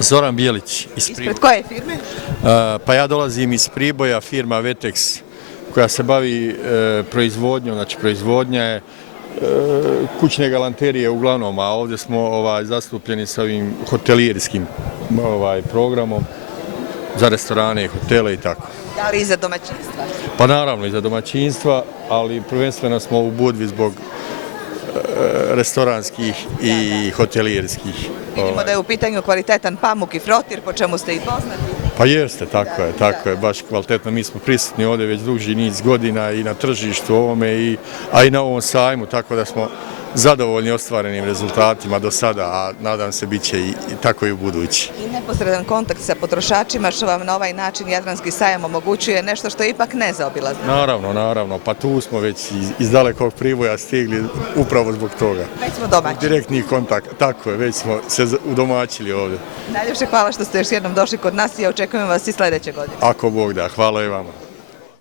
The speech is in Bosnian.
Zoran Bijelić iz Priboja. Ispred koje firme? Pa ja dolazim iz Priboja, firma Vetex koja se bavi proizvodnjom, znači proizvodnja je kućne galanterije uglavnom, a ovdje smo zastupljeni sa ovim hotelijerskim programom za restorane, hotele i tako. Da li i za domaćinstva? Pa naravno i za domaćinstva, ali prvenstveno smo u Budvi zbog restoranskih i hotelijerskih. Vidimo da je u pitanju kvalitetan pamuk i frotir, po čemu ste i poznati. Pa jeste, tako je, baš kvalitetno. Mi smo prisutni ovdje već duži niz godina i na tržištu ovome, a i na ovom sajmu, tako da smo zadovoljni ostvarenim rezultatima do sada, a nadam se bit će i tako i u budući. I neposredan kontakt sa potrošačima, što vam na ovaj način Jadranski sajam omogućuje nešto što je ipak nezaobilazno. Naravno, pa tu smo već iz dalekog Priboja stigli upravo zbog toga. Već smo domaći. Direktni kontakt, tako je, već smo se udomaćili ovdje. Najljepše hvala što ste još jednom došli kod nas i očekujemo vas i sljedeće godine. Ako Bog da, hvala i vama.